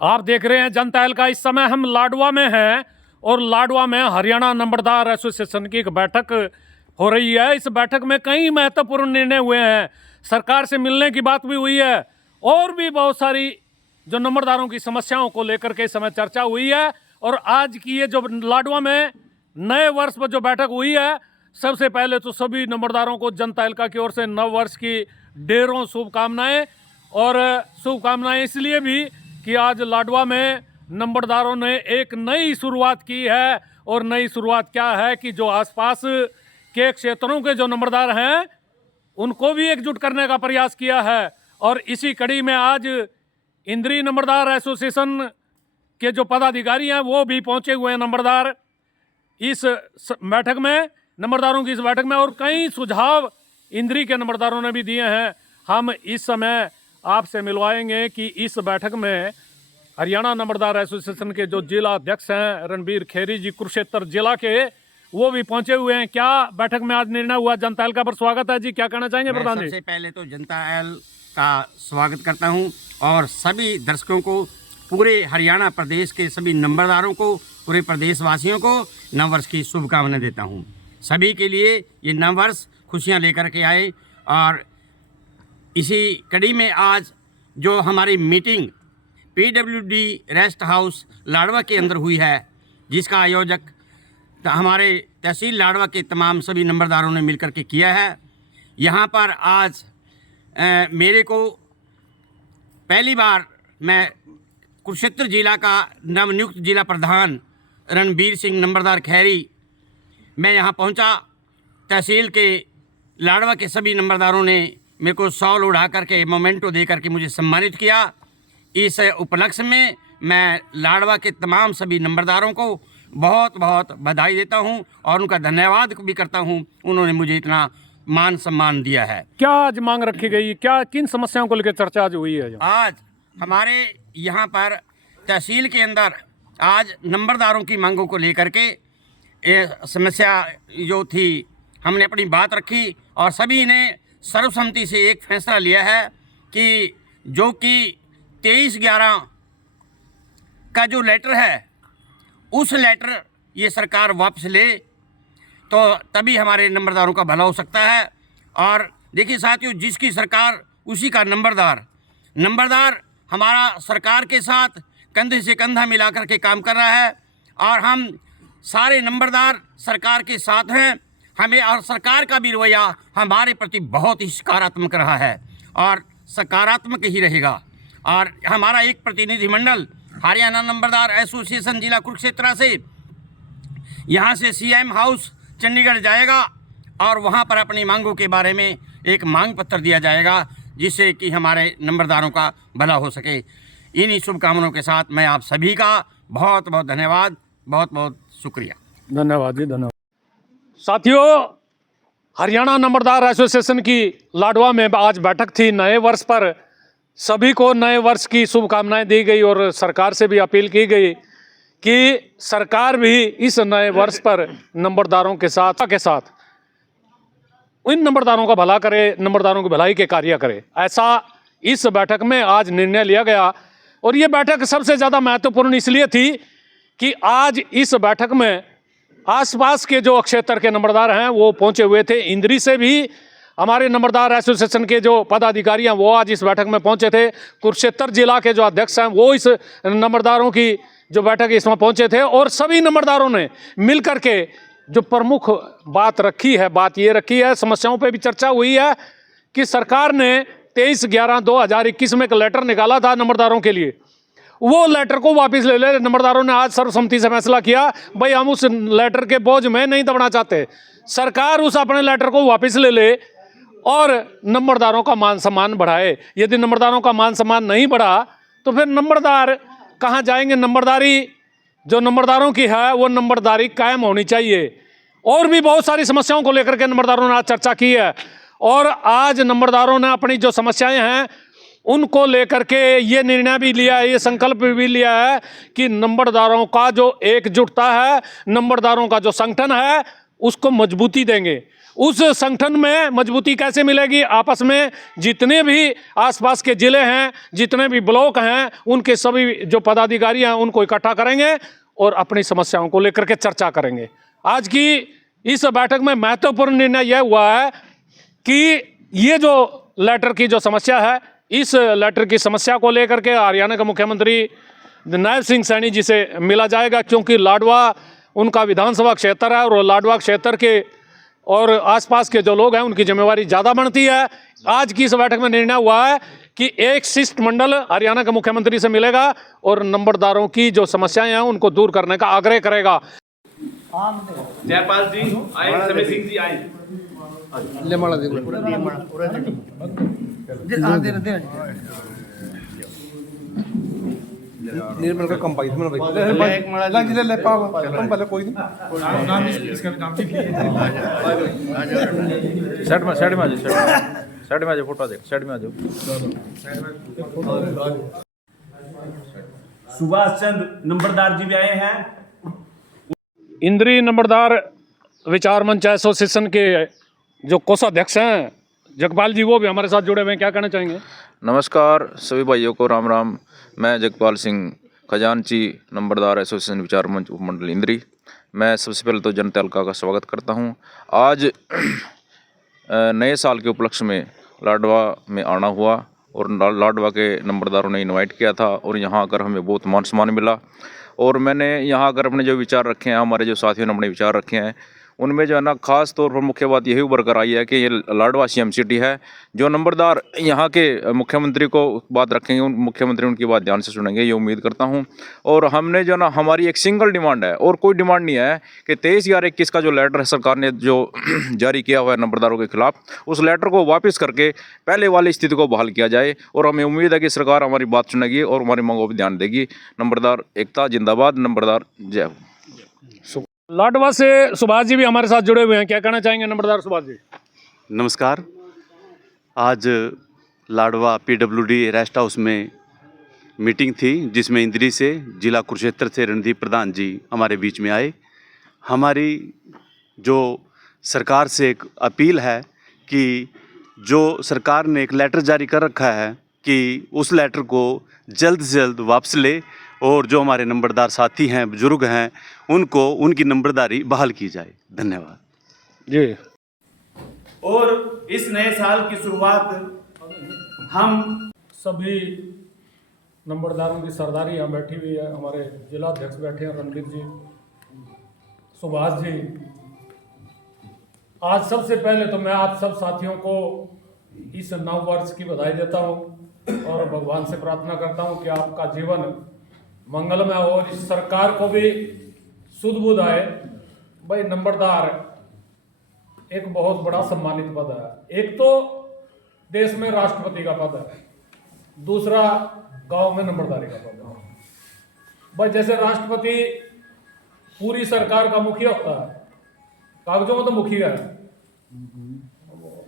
आप देख रहे हैं जनता एल का। इस समय हम लाडवा में हैं और लाडवा में हरियाणा नंबरदार एसोसिएशन की एक बैठक हो रही है। इस बैठक में कई महत्वपूर्ण निर्णय हुए हैं। सरकार से मिलने की बात भी हुई है और भी बहुत सारी जो नंबरदारों की समस्याओं को लेकर के इस समय चर्चा हुई है। और आज की ये जो लाडवा में नए वर्ष पर जो बैठक हुई है, सबसे पहले तो सभी नंबरदारों को जनता एलका की ओर से नव वर्ष की ढेरों शुभकामनाएं। और शुभकामनाएं इसलिए भी कि आज लाडवा में नंबरदारों ने एक नई शुरुआत की है। और नई शुरुआत क्या है कि जो आसपास के क्षेत्रों के जो नंबरदार हैं उनको भी एकजुट करने का प्रयास किया है। और इसी कड़ी में आज इंद्री नंबरदार एसोसिएशन के जो पदाधिकारी हैं वो भी पहुंचे हुए हैं नंबरदार इस बैठक में, नंबरदारों की इस बैठक में। और कई सुझाव इंद्री के नंबरदारों ने भी दिए हैं। हम इस समय आपसे मिलवाएंगे कि इस बैठक में हरियाणा नंबरदार एसोसिएशन के जो जिला अध्यक्ष हैं रणबीर खेरी जी, कुरुक्षेत्र जिला के, वो भी पहुंचे हुए हैं। क्या बैठक में आज निर्णय हुआ? जनता एल का पर स्वागत है जी, क्या कहना चाहेंगे प्रधान जी? सबसे पहले तो जनता एल का स्वागत करता हूं और सभी दर्शकों को, पूरे हरियाणा प्रदेश के सभी नंबरदारों को, पूरे प्रदेशवासियों को नववर्ष की शुभकामनाएं देता हूं। सभी के लिए ये नववर्ष खुशियां लेकर के आए। और इसी कड़ी में आज जो हमारी meeting PWD rest house Ladwa के अंदर हुई है, जिसका आयोजक हमारे तहसील लाडवा के तमाम सभी नंबरदारों ने मिलकर के किया है। यहाँ पर आज मेरे को पहली बार मैं कुरुक्षेत्र जिला का नवनियुक्त जिला प्रधान रणबीर सिंह नंबरदार खैरी, मैं यहाँ पहुँचा। तहसील के लाडवा के सभी नंबरदारों ने मेरे को शॉल उड़ा करके, मोमेंटो दे करके मुझे सम्मानित किया। इस उपलक्ष्य में मैं लाडवा के तमाम सभी नंबरदारों को बहुत बहुत बधाई देता हूं और उनका धन्यवाद भी करता हूं। उन्होंने मुझे इतना मान सम्मान दिया है। क्या आज मांग रखी गई? क्या किन समस्याओं को लेकर चर्चा आज हुई है? आज हमारे यहाँ पर तहसील के अंदर आज नंबरदारों की मांगों को लेकर के समस्या जो थी, हमने अपनी बात रखी और सभी ने सर्वसम्मति से एक फैसला लिया है कि जो कि 23/11 का जो लेटर है, उस लेटर ये सरकार वापस ले तो तभी हमारे नंबरदारों का भला हो सकता है। और देखिए साथियों, जिसकी सरकार उसी का नंबरदार हमारा सरकार के साथ कंधे से कंधा मिला कर के काम कर रहा है और हम सारे नंबरदार सरकार के साथ हैं। हमें और सरकार का भी रवैया हमारे प्रति बहुत ही सकारात्मक रहा है और सकारात्मक ही रहेगा। और हमारा एक प्रतिनिधिमंडल हरियाणा नंबरदार एसोसिएशन जिला कुरुक्षेत्र से यहाँ से CM हाउस चंडीगढ़ जाएगा और वहाँ पर अपनी मांगों के बारे में एक मांग पत्र दिया जाएगा, जिससे कि हमारे नंबरदारों का भला हो सके। इन्हीं शुभकामनाओं के साथ मैं आप सभी का बहुत बहुत धन्यवाद, बहुत बहुत शुक्रिया। धन्यवाद जी, धन्यवाद। साथियों, हरियाणा नंबरदार एसोसिएशन की लाडवा में आज बैठक थी नए वर्ष पर। सभी को नए वर्ष की शुभकामनाएं दी गई और सरकार से भी अपील की गई कि सरकार भी इस नए वर्ष पर नंबरदारों के साथ इन नंबरदारों का भला करे, नंबरदारों की भलाई के कार्य करे। ऐसा इस बैठक में आज निर्णय लिया गया। और ये बैठक सबसे ज़्यादा महत्वपूर्ण इसलिए थी कि आज इस बैठक में आसपास के जो क्षेत्र के नंबरदार हैं वो पहुंचे हुए थे। इंद्री से भी हमारे नंबरदार एसोसिएशन के जो पदाधिकारी हैं वो आज इस बैठक में पहुंचे थे। कुरुक्षेत्र जिला के जो अध्यक्ष हैं वो इस नंबरदारों की जो बैठक इसमें पहुंचे थे। और सभी नंबरदारों ने मिलकर के जो प्रमुख बात ये रखी है, समस्याओं पे भी चर्चा हुई है कि सरकार ने 23/11/2021 में एक लेटर निकाला था नंबरदारों के लिए, वो लेटर को वापस ले ले। नंबरदारों ने आज सर्वसम्मति से फैसला किया, भाई हम उस लेटर के बोझ में नहीं दबना चाहते। सरकार उस अपने लेटर को वापस ले ले और नंबरदारों का मान सम्मान बढ़ाए। यदि नंबरदारों का मान सम्मान नहीं बढ़ा तो फिर नंबरदार कहाँ जाएंगे? नंबरदारी जो नंबरदारों की है वो नंबरदारी कायम होनी चाहिए। और भी बहुत सारी समस्याओं को लेकर के नंबरदारों ने आज चर्चा की है। और आज नंबरदारों ने अपनी जो समस्याएं हैं उनको लेकर के ये निर्णय भी लिया है, ये संकल्प भी लिया है कि नंबरदारों का जो एकजुटता है, नंबरदारों का जो संगठन है, उसको मजबूती देंगे। उस संगठन में मजबूती कैसे मिलेगी? आपस में जितने भी आसपास के ज़िले हैं, जितने भी ब्लॉक हैं, उनके सभी जो पदाधिकारी हैं उनको इकट्ठा करेंगे और अपनी समस्याओं को लेकर के चर्चा करेंगे। आज की इस बैठक में महत्वपूर्ण निर्णय यह हुआ है कि ये जो लेटर की जो समस्या है, इस लेटर की समस्या को लेकर के हरियाणा का मुख्यमंत्री नायब सिंह सैनी जी से मिला जाएगा, क्योंकि लाडवा उनका विधानसभा क्षेत्र है और लाडवा क्षेत्र के और आसपास के जो लोग हैं उनकी जिम्मेवारी ज़्यादा बनती है। आज की इस बैठक में निर्णय हुआ है कि एक शिष्टमंडल हरियाणा के मुख्यमंत्री से मिलेगा और नंबरदारों की जो समस्याएं हैं उनको दूर करने का आग्रह करेगा। जयपाल जी आए, समय सिंह जी आए। निर्मल का कंपाइस में भाई लंच ले ले पावा तुम पहले कोई नहीं नाम इसका नाम लिख लीजिए। साइड में आ जाओ फोटो देख, साइड में आ जाओ। सुभाष चंद्र नंबरदार जी भी आए हैं। इंद्री नंबरदार विचार मंच एसोसिएशन के जो कोषाध्यक्ष हैं जगपाल जी, वो भी हमारे साथ जुड़े हुए हैं। क्या कहना चाहेंगे? नमस्कार सभी भाइयों को राम राम। मैं जगपाल सिंह, खजांची नंबरदार एसोसिएशन विचार मंच उपमंडल इंद्री। मैं सबसे पहले तो जनता हल्का का स्वागत करता हूं। आज नए साल के उपलक्ष्य में लाडवा में आना हुआ और लाडवा के नंबरदारों ने इनवाइट किया था और यहाँ आकर हमें बहुत मान सम्मान मिला। और मैंने यहाँ आकर अपने जो विचार रखे हैं, हमारे जो साथियों ने अपने विचार रखे हैं, उनमें जो है ना खास तौर पर मुख्य बात यही उभर कर आई है कि ये लाडवा सीएम सिटी है। जो नंबरदार यहाँ के मुख्यमंत्री को बात रखेंगे, उन मुख्यमंत्री उनकी बात ध्यान से सुनेंगे, ये उम्मीद करता हूँ। और हमने जो ना हमारी एक सिंगल डिमांड है और कोई डिमांड नहीं है कि 23/11/21 का जो लेटर है सरकार ने जो जारी किया हुआ है नंबरदारों के खिलाफ, उस लेटर को वापस करके पहले वाली स्थिति को बहाल किया जाए। और हमें उम्मीद है कि सरकार हमारी बात सुनेगी और हमारी मांगों पर ध्यान देगी। नंबरदार एकता जिंदाबाद, नंबरदार जय हो। लाडवा से सुभाष जी भी हमारे साथ जुड़े हुए हैं। क्या कहना चाहेंगे नंबरदार सुभाष जी? नमस्कार। आज लाडवा पीडब्ल्यूडी रेस्ट हाउस में मीटिंग थी जिसमें इंद्री से, जिला कुरुक्षेत्र से रणदीप प्रधान जी हमारे बीच में आए। हमारी जो सरकार से एक अपील है कि जो सरकार ने एक लेटर जारी कर रखा है कि उस लेटर को जल्द से जल्द वापस ले और जो हमारे नंबरदार साथी हैं, बुजुर्ग हैं, उनको उनकी नंबरदारी बहाल की जाए। धन्यवाद जी। और इस नए साल की शुरुआत हम सभी नंबरदारों की सरदारी यहाँ बैठी हुई है। हमारे जिला अध्यक्ष बैठे हैं, रणदीप जी, सुभाष जी। आज सबसे पहले तो मैं आप सब साथियों को इस नव वर्ष की बधाई देता हूँ और भगवान से प्रार्थना करता हूँ कि आपका जीवन मंगलमय हो और इस सरकार को भी सुध बुध आए। भाई, नंबरदार एक बहुत बड़ा सम्मानित पद है। एक तो देश में राष्ट्रपति का पद है, दूसरा गांव में नंबरदारी का पद है। भाई, जैसे राष्ट्रपति पूरी सरकार का मुखिया होता है, कागजों में तो मुखिया है,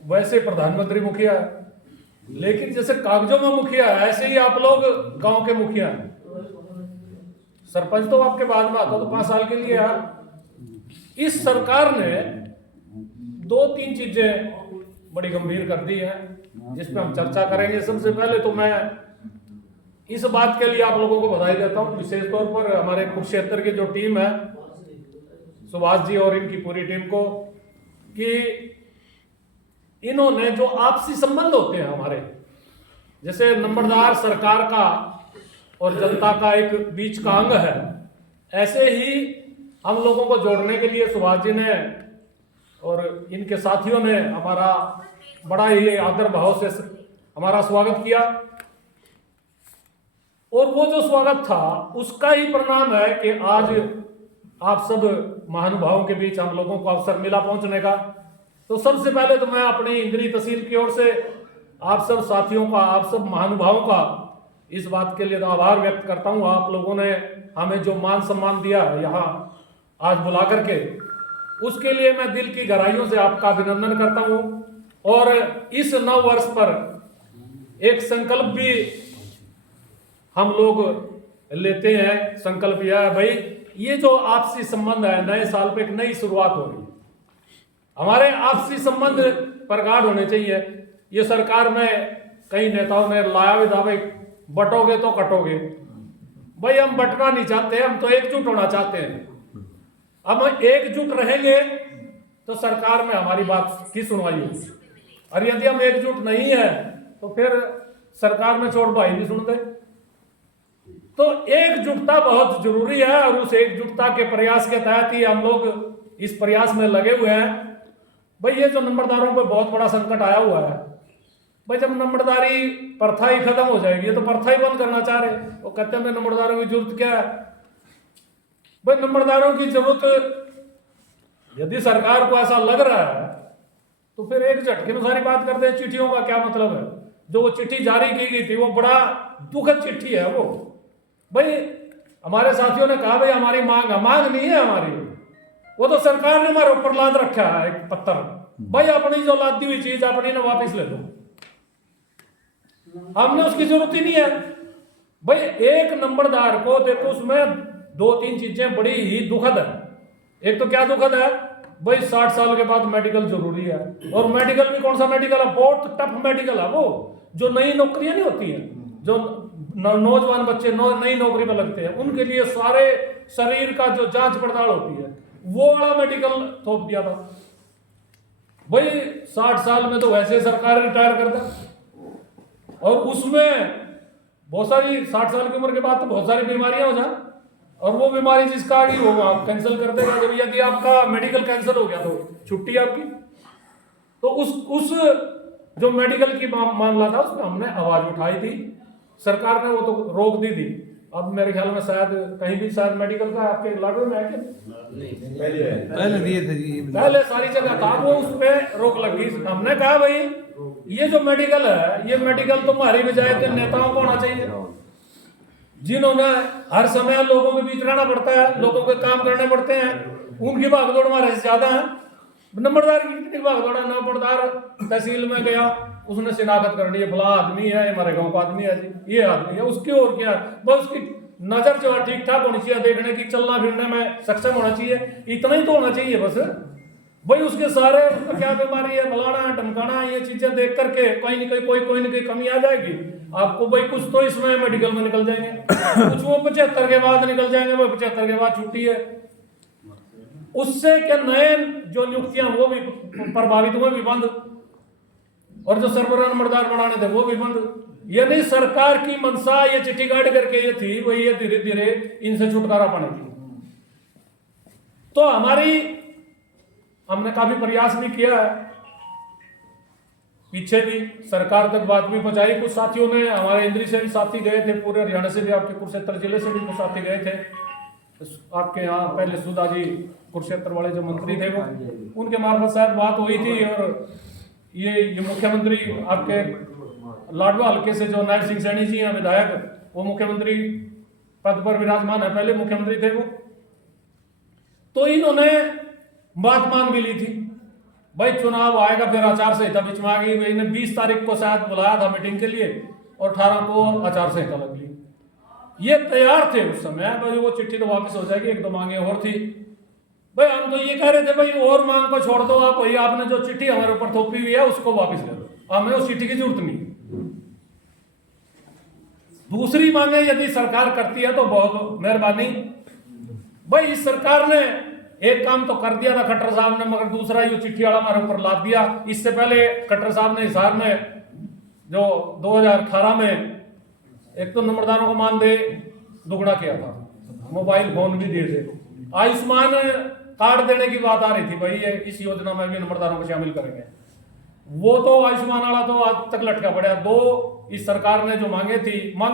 वैसे प्रधानमंत्री मुखिया है, लेकिन जैसे कागजों में मुखिया है ऐसे ही आप लोग गांव के मुखिया हैं। सरपंच तो आपके बाद में आता तो 5 साल के लिए है। इस सरकार ने 2-3 चीजें बड़ी गंभीर कर दी है जिस पे हम चर्चा करेंगे। सबसे पहले तो मैं इस बात के लिए आप लोगों को बधाई देता हूं, विशेष तौर पर हमारे कुरुक्षेत्र की जो टीम है, सुभाष जी और इनकी पूरी टीम को, कि इन्होंने जो आपसी संबंध होते हैं हमारे, जैसे नंबरदार सरकार का और जनता का एक बीच का अंग है, ऐसे ही हम लोगों को जोड़ने के लिए सुभाष जी ने और इनके साथियों ने हमारा बड़ा ही आदर भाव से हमारा स्वागत किया। और वो जो स्वागत था उसका ही परिणाम है कि आज आप सब महानुभावों के बीच हम लोगों को अवसर मिला पहुंचने का। तो सबसे पहले तो मैं अपनी इंद्री तहसील की ओर से आप सब साथियों का, आप सब महानुभावों का इस बात के लिए आभार व्यक्त करता हूं। आप लोगों ने हमें जो मान सम्मान दिया यहाँ आज बुला करके, उसके लिए मैं दिल की गहराइयों से आपका अभिनंदन करता हूं। और इस नव वर्ष पर एक संकल्प भी हम लोग लेते हैं। संकल्प यह है भाई, ये जो आपसी संबंध है, नए साल पे एक नई शुरुआत हो रही है। हमारे आपसी संबंध प्रगाढ़ होने चाहिए। ये सरकार में कई नेताओं ने लाया भी था भाई बटोगे तो कटोगे। भाई हम बटना नहीं चाहते, हम तो एकजुट होना चाहते हैं। अब हम एकजुट रहेंगे तो सरकार में हमारी बात की सुनवाई होगी, और यदि हम एकजुट नहीं है तो फिर सरकार में चोट भाई नहीं सुनते। तो एकजुटता बहुत जरूरी है, और उस एकजुटता के प्रयास के तहत ही हम लोग इस प्रयास में लगे हुए हैं। भाई ये जो नंबरदारों पर बहुत बड़ा संकट आया हुआ है, भाई जब नंबरदारी प्रथा ही खत्म हो जाएगी तो प्रथा ही बंद करना चाह रहे, वो कहते हैं नंबरदारों की जरूरत क्या है। भाई नंबरदारों की जरूरत यदि सरकार को ऐसा लग रहा है तो फिर एक झटके में सारी बात करते हैं। चिट्ठियों का क्या मतलब है? जो वो चिट्ठी जारी की गई थी वो बड़ा दुखद चिट्ठी है। वो भाई हमारे साथियों ने कहा भाई हमारी मांग नहीं है हमारी, वो तो सरकार ने हमारे ऊपर लाद रखा है एक पत्थर। भाई अपनी जो लादी हुई चीज अपनी ने वापस ले लो, हमने उसकी जरूरत ही नहीं है। भाई एक नंबरदार को देखो उसमें 2-3 चीजें बड़ी ही दुखद है। एक तो क्या दुखद है भाई 60 साल के बाद मेडिकल जरूरी है, और मेडिकल भी कौन सा मेडिकल है? बहुत टफ मेडिकल है। वो जो नई नौकरियां नहीं होती हैं, जो नौजवान बच्चे नई नौकरी में लगते हैं, उनके लिए सारे शरीर का जो जांच पड़ताल होती है वो वाला मेडिकल थोप दिया था। भाई 60 साल में तो वैसे सरकार रिटायर करता, और उसमें बहुत सारी 60 साल की उम्र के बाद तो बहुत सारी बीमारियां हो जाए, और वो बीमारी जिसका आ गई वो आप कैंसिल कर देगा। जब यदि आपका मेडिकल कैंसिल हो गया तो छुट्टी आपकी। तो उस जो मेडिकल की मामला था उसमें हमने आवाज उठाई थी, सरकार ने वो तो रोक दी थी। अब मेरे ख्याल में शायद कहीं भी शायद मेडिकल का आपके लाडू में है क्या? पहले दिए थे जी, पहले सारी जगह था, वो उस पर रोक लगी। हमने कहा भाई ये जो मेडिकल है, ये मेडिकल तुम्हारी बजाय तो नेताओं को होना चाहिए, जिन्होंने हर समय लोगों के बीच रहना पड़ता है, लोगों के काम करने पड़ते हैं। उनकी भागदौड़ हमारे से ज्यादा है। नंबरदार की कितनी भागदौड़ है? नंबरदार तहसील में गया, उसने शिनाख्त करनी है, फला आदमी है, हमारे गांव का आदमी है जी, ये आदमी है, उसकी और क्या है? बस उसकी नजर जो है ठीक ठाक होनी चाहिए, देखने की, चलना फिरने में सक्षम होना चाहिए, इतना ही तो होना चाहिए बस। भाई उसके सारे उसको क्या बीमारी है, फलाना है, ढमकाना है, ये चीजें देख करके कहीं न कहीं कोई न कहीं कमी आ जाएगी आपको। भाई कुछ तो इसमें मेडिकल में निकल जाएंगे, कुछ वो 75 के बाद निकल जाएंगे, वो 75 के बाद छुट्टी है। उससे क्या नए जो नियुक्तियां वो भी प्रभावित हुए, भी बंद, और जो सरबराह नंबरदार बनाने थे वो भी बंद। यानी सरकार की मंशा ये चिट्ठी गाड़ करके ये थी वही ये धीरे धीरे इनसे छुटकारा पाने की। तो हमने काफी प्रयास भी किया है, पीछे भी सरकार तक बात भी पहुंचाई। कुछ साथियों ने, हमारे इंद्री से भी साथी गए थे, पूरे हरियाणा से भी, आपके कुरुक्षेत्र जिले से भी कुछ साथी गए थे। आपके यहाँ पहले सुधा जी कुरुक्षेत्र वाले जो मंत्री थे वो, उनके मार्फत शायद बात हुई थी। और ये मुख्यमंत्री आपके लाडवा हल्के से जो नायब सिंह सैनी जी हैं विधायक, वो मुख्यमंत्री पद पर विराजमान है, पहले मुख्यमंत्री थे वो। तो इन्होंने बात मान भी ली थी। भाई चुनाव आएगा, फिर आचार संहिता बीच में आ गई। इन्हें 20 तारीख को शायद बुलाया था मीटिंग के लिए, और 18 को आचार संहिता लग गई। ये तैयार थे उस समय, भाई वो चिट्ठी तो वापस हो जाएगी, 1-2 मांगे और थी। भाई हम तो ये कह रहे थे भाई और मांग को छोड़ दो आप, भाई आपने जो चिट्ठी हमारे ऊपर थोपी हुई है उसको वापस ले लो, हमें उस चिट्ठी की जरूरत नहीं। दूसरी मांगे यदि सरकार करती है तो बहुत मेहरबानी। भाई इस सरकार ने एक काम तो कर दिया था खट्टर साहब ने, मगर दूसरा ये चिट्ठी वाला हमारे ऊपर लाद दिया। इससे पहले खट्टर साहब ने हिसार में जो 2018 में एक तो नंबरदारों को मानदेय दुगना किया था, मोबाइल फोन भी दिए थे, आयुष्मान कार्ड देने की बात आ रही थी, भाई ये इस योजना में भी नंबरदारों को शामिल करेंगे। वो तो आयुष्मान वाला तो आज तक लटका पड़ा। 2 इस सरकार ने जो मांगे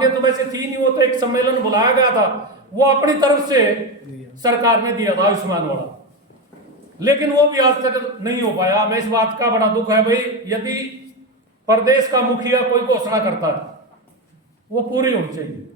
तो वैसे थी नहीं, वो तो एक सम्मेलन बुलाया गया था, वो अपनी तरफ से सरकार ने दिया था आयुष्मान वाला, लेकिन वो भी आज तक नहीं हो पाया। हमें इस बात का बड़ा दुख है। भाई यदि प्रदेश का मुखिया कोई घोषणा करता है वो पूरी होनी चाहिए।